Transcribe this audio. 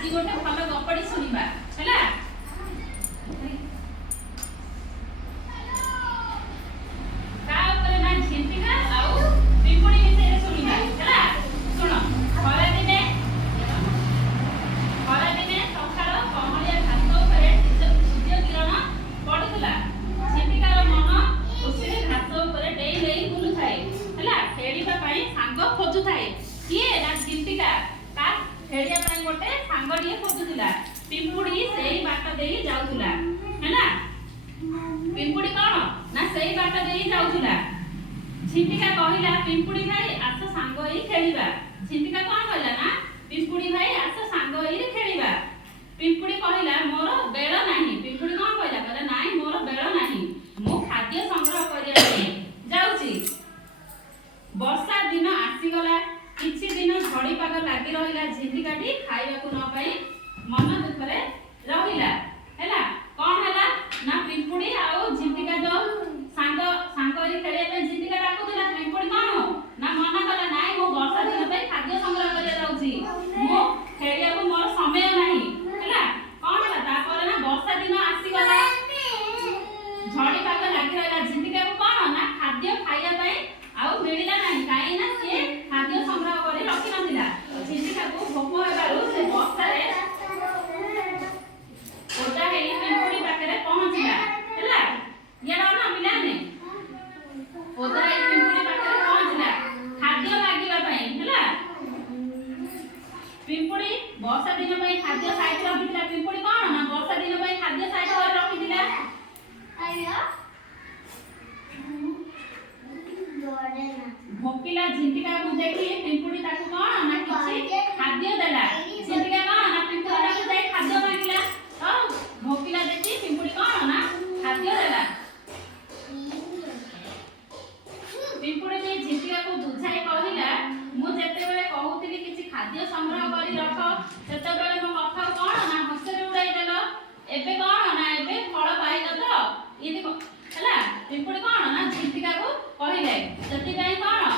आज गोटे भल गपड़ी सुनिबा हैला का ऊपर ना झिंटिका आउ पिंपुड़ी विषय सुनिबा हैला सुनो खरा दिने सकाळ कमलिया घास ऊपर सूर्य किरण पडुतला झिंटिकार मन खुशी घास ऊपर डेई डेई बुलुथाए हैला खेलिबा पई सांग खोजुथाए किए ना झिंटिका का खेलिया पई गोटे सांगडिए खोजुतिला पिंपुड़ी सेई बाट देई जाउतुला हैला पिंपुड़ी कोन ना सेई बाट देई जाउतुला झिंटिका कहिला पिंपुड़ी भाई आस सांग होई खेलिबा झिंटिका कोन कहला ना पिंपुड़ी भाई आस सांग होई खेलिबा पिंपुड़ी कहिला मोर बेळ नाही पिंपुड़ी कोन कहला कहला नाही मोर बेळ नाही मु खाद्य संग्रह करिया जाउची वर्षा दिन आसी गला किछि दिन झड़ी पाग लागि रहिला झिंटिकाटी खाइबाकू न पाई मन दुखरे रहिला हैला कोन हैला ना पिंपुड़ी आउ झिंटिका जो सांग सांगरी खेले पे झिंटिका डाकुदिला पिंपुड़ी कोन ना मना कला नाही मो वर्षा दिन पे खाद्य संग्रह करिया जाउची मो खेलियाकू मोर समय नाही हैला कोन हैला ता करे ना वर्षा दिन आसी गला झड़ी पाग लागि रहिला झिंटिका को कोन ना खाद्य खाइया पे आउ मिलिला नाही काई ना से खाद्य संग्रह करी रखि नथिला झिंटिका को भोक हेबारु से वर्षा रे ओदा हेई पिंपुड़ी पाखरे पहुंचिला हैला यार ना मिलाने ओदा हेई पिंपुड़ी पाखरे पहुंचिला खाद्य मागिबा पई हैला पिंपुड़ी वर्षा दिन पई खाद्य साइड रखिला पिंपुड़ी कोन ना वर्षा दिन पई खाद्य साइड कर रखिला आइया भोकिला झिंटिका को देखि पिंपुड़ी ताकू कोन ना किछि खाद्य देला झिंटिका कोन ना पिंपुड़ी ताकू जाई खाद्य मागिला तो भोकिला देखि पिंपुड़ी कोन ना खाद्य देला पिंपुड़ी जे झिंटिका को बुझाई कहिला मु जते बेले कहउतिली किछि खाद्य संग्रह करी रख तते बेले मो कथा कोन ना हसरे उड़ाई देलो एबे कोन ना एबे फळ पाइलो तो इदि हैला पिंपुड़ी कोन ना झिंटिका को कहिले जति काई कोन